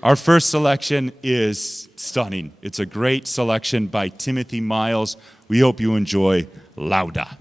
Our first selection is stunning. It's a great selection by Timothy Miles. We hope you enjoy Lauda.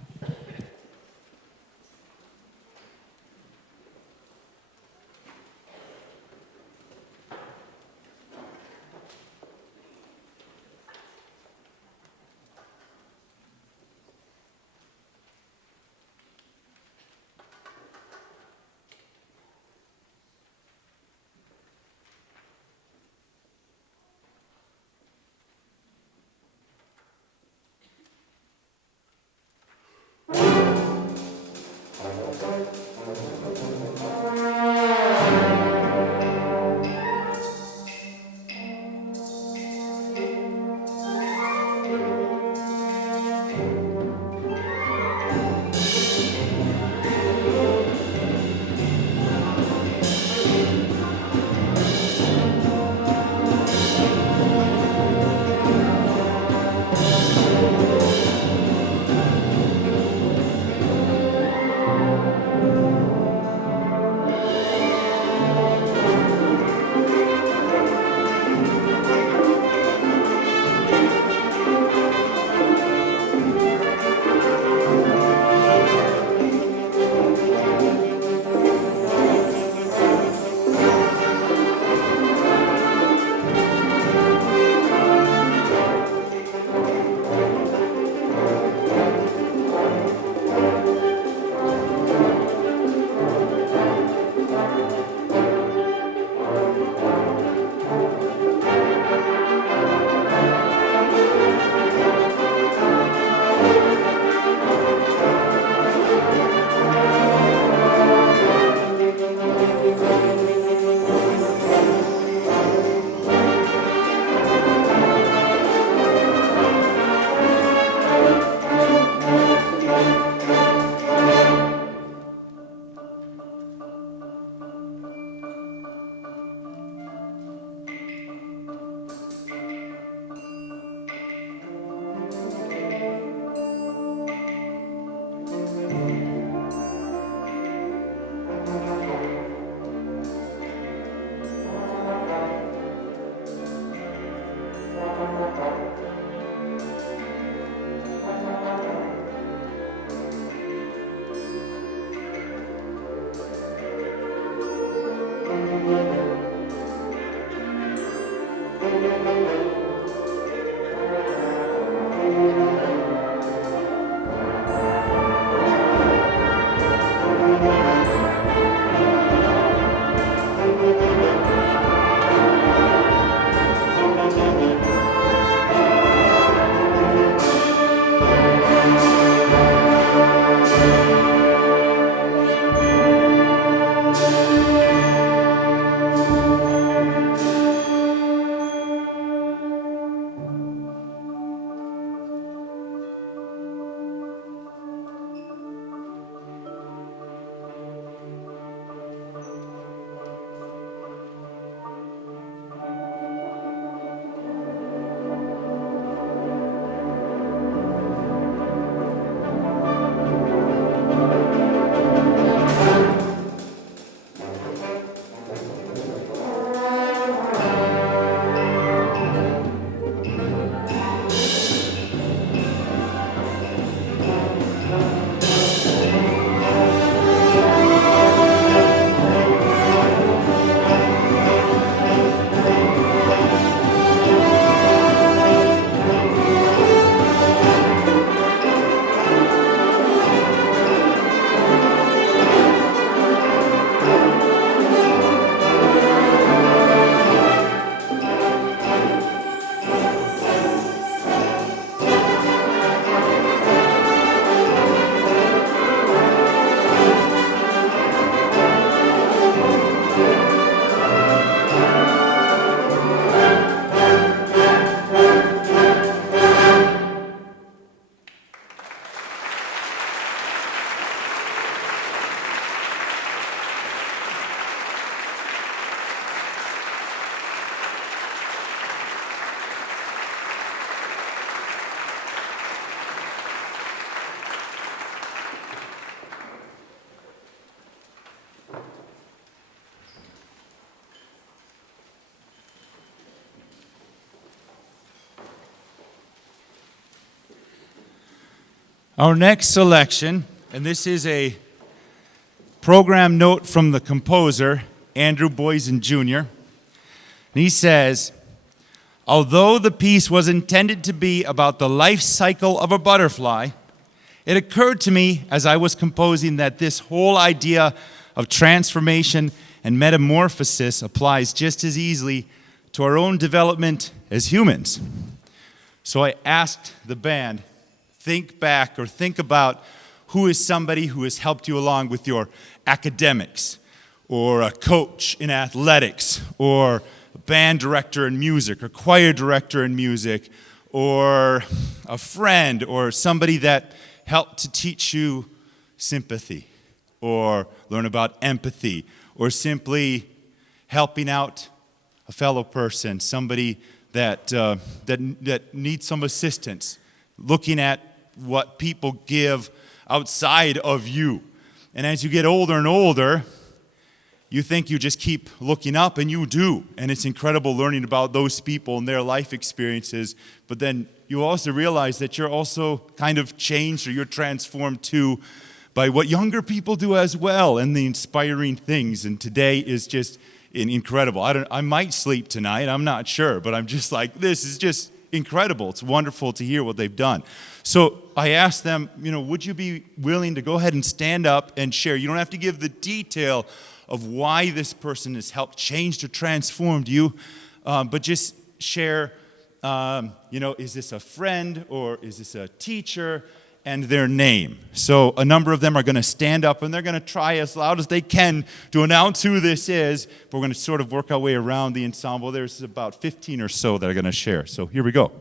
Our next selection, and this is a program note from the composer, Andrew Boysen Jr. And he says, although the piece was intended to be about the life cycle of a butterfly, it occurred to me as I was composing that this whole idea of transformation and metamorphosis applies just as easily to our own development as humans. So I asked the band, think back or think about who is somebody who has helped you along with your academics, or a coach in athletics, or a band director in music, or choir director in music, or a friend, or somebody that helped to teach you sympathy, or learn about empathy, or simply helping out a fellow person, somebody that needs some assistance, looking at what people give outside of you. And as you get older and older, you think you just keep looking up, and you do. And it's incredible learning about those people and their life experiences. But then you also realize that you're also kind of changed, or you're transformed too by what younger people do as well, and the inspiring things. And today is just incredible. I might sleep tonight, I'm not sure, but I'm just like, this is just incredible. It's wonderful to hear what they've done. So I asked them, would you be willing to go ahead and stand up and share? You don't have to give the detail of why this person has helped changed or transformed you, but just share, is this a friend or is this a teacher, and their name. So a number of them are going to stand up, and they're going to try as loud as they can to announce who this is. But we're going to sort of work our way around the ensemble. There's about 15 or so that are going to share. So here we go.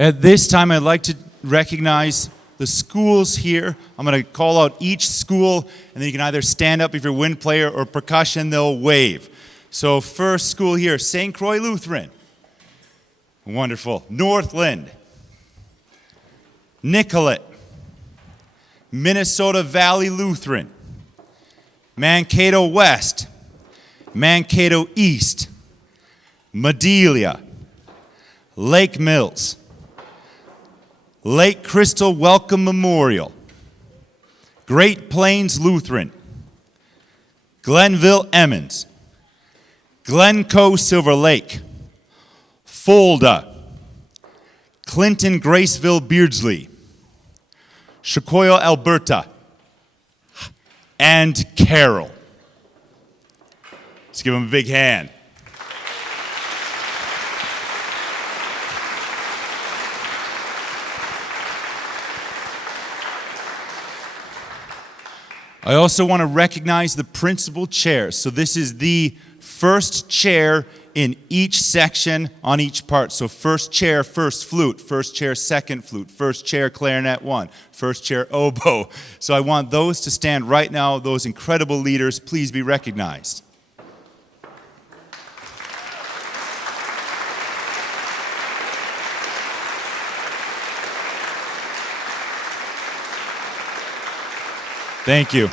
At this time, I'd like to recognize the schools here. I'm going to call out each school, and then you can either stand up if you're wind player or percussion, they'll wave. So first school here, St. Croix Lutheran. Wonderful. Northland. Nicollet. Minnesota Valley Lutheran. Mankato West. Mankato East. Madelia. Lake Mills. Lake Crystal Welcome Memorial. Great Plains Lutheran. Glenville Emmons. Glencoe Silver Lake. Fulda. Clinton Graceville Beardsley. Chicoyo Alberta. And Carroll. Let's give them a big hand. I also want to recognize the principal chairs. So this is the first chair in each section on each part. So first chair, first flute, first chair, second flute, first chair, clarinet one, first chair, oboe. So I want those to stand right now, those incredible leaders. Please be recognized. Thank you.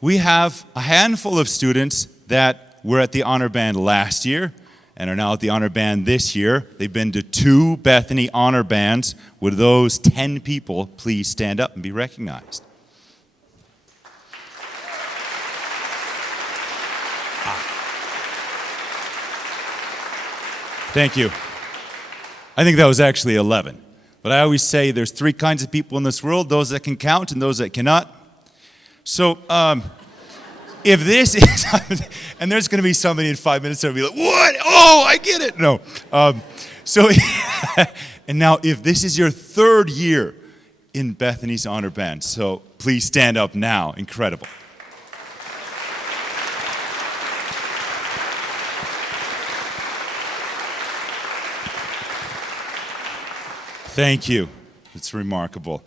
We have a handful of students that were at the honor band last year and are now at the honor band this year. They've been to 2 Bethany honor bands. Would those 10 people please stand up and be recognized? Thank you. I think that was actually 11. But I always say there's 3 kinds of people in this world, those that can count and those that cannot. So if this is, and there's going to be somebody in 5 minutes that will be like, what? Oh, I get it. No. And now if this is your 3rd year in Bethany's honor band, so please stand up now. Incredible. Thank you. It's remarkable.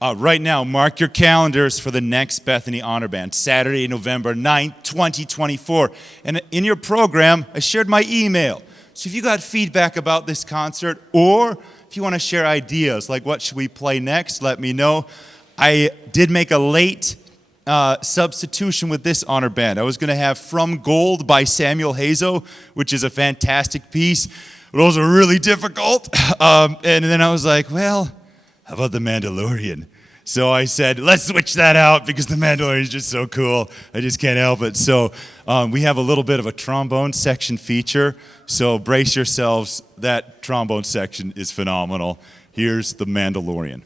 Right now, mark your calendars for the next Bethany Honor Band, Saturday, November 9th, 2024. And in your program, I shared my email. So if you got feedback about this concert, or if you want to share ideas, like what should we play next, let me know. I did make a late substitution with this honor band. I was going to have From Gold by Samuel Hazo, which is a fantastic piece. Those are really difficult. And then I was like, well, how about the Mandalorian? So I said, let's switch that out because the Mandalorian is just so cool. I just can't help it. So we have a little bit of a trombone section feature. So brace yourselves. That trombone section is phenomenal. Here's the Mandalorian.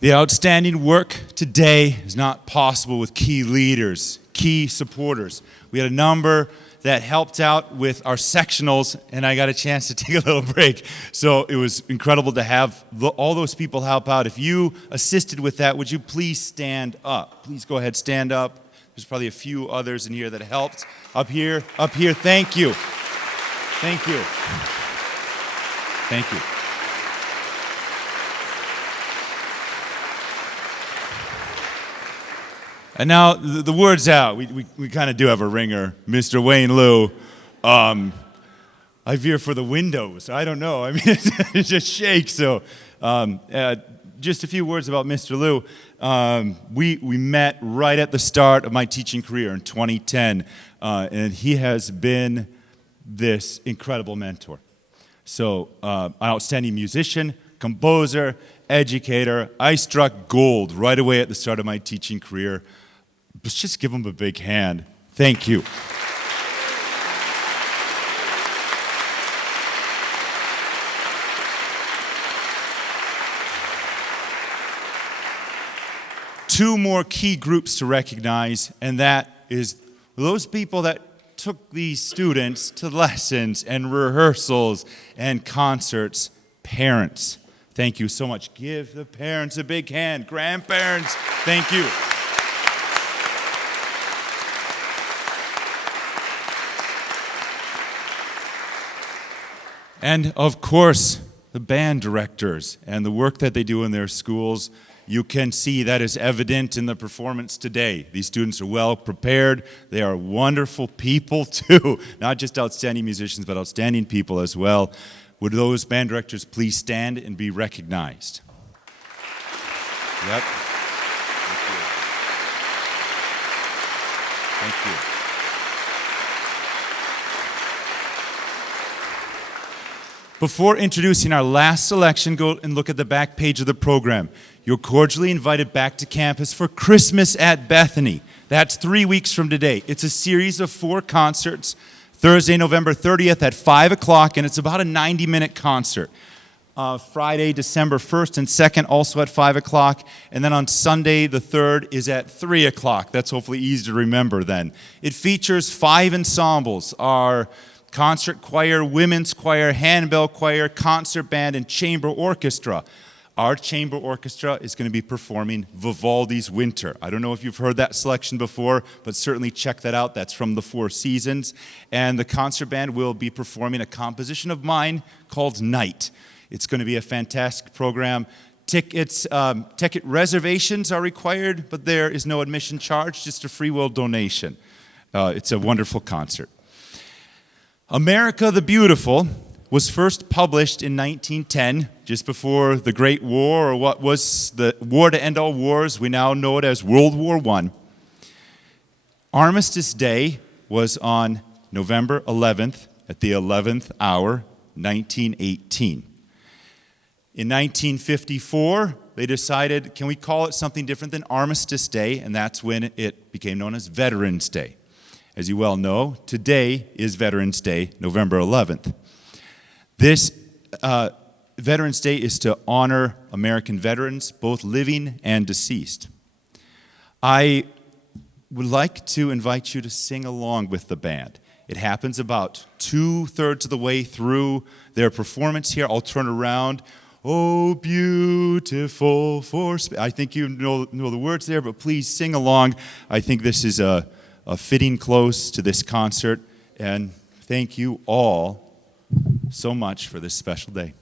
The outstanding work today is not possible with key leaders, key supporters. We had a number that helped out with our sectionals, and I got a chance to take a little break. So it was incredible to have all those people help out. If you assisted with that, would you please stand up? Please go ahead, stand up. There's probably a few others in here that helped. Up here, thank you. Thank you. Thank you. And now the word's out. We kind of do have a ringer, Mr. Wayne Liu. I veer for the windows. I don't know. I mean, it just shakes. So, just a few words about Mr. Liu. We met right at the start of my teaching career in 2010, and he has been this incredible mentor. So, an outstanding musician, composer, educator. I struck gold right away at the start of my teaching career. Let's just give him a big hand. Thank you. Two more key groups to recognize, and that is those people that took these students to lessons and rehearsals and concerts. Parents, thank you so much. Give the parents a big hand. Grandparents, thank you. And of course, the band directors and the work that they do in their schools, you can see that is evident in the performance today. These students are well prepared. They are wonderful people too, not just outstanding musicians, but outstanding people as well. Would those band directors please stand and be recognized? Yep. Thank you. Thank you. Before introducing our last selection, go and look at the back page of the program. You're cordially invited back to campus for Christmas at Bethany. That's 3 weeks from today. It's a series of 4 concerts, Thursday, November 30th at 5 o'clock, and it's about a 90-minute concert. Friday, December 1st and 2nd, also at 5 o'clock, and then on Sunday, the 3rd, is at 3 o'clock. That's hopefully easy to remember then. It features 5 ensembles, our concert choir, women's choir, handbell choir, concert band, and chamber orchestra. Our chamber orchestra is going to be performing Vivaldi's Winter. I don't know if you've heard that selection before, but certainly check that out. That's from the Four Seasons. And the concert band will be performing a composition of mine called Night. It's going to be a fantastic program. Ticket reservations are required, but there is no admission charge, just a free will donation. It's a wonderful concert. America the Beautiful was first published in 1910, just before the Great War, or what was the war to end all wars. We now know it as World War I. Armistice Day was on November 11th at the 11th hour, 1918. In 1954, they decided, can we call it something different than Armistice Day? And that's when it became known as Veterans Day. As you well know, today is Veterans Day, November 11th. This Veterans Day is to honor American veterans, both living and deceased. I would like to invite you to sing along with the band. It happens about 2/3 of the way through their performance here. I'll turn around. Oh, beautiful for space. I think you know the words there, but please sing along. I think this is a fitting close to this concert, and thank you all so much for this special day.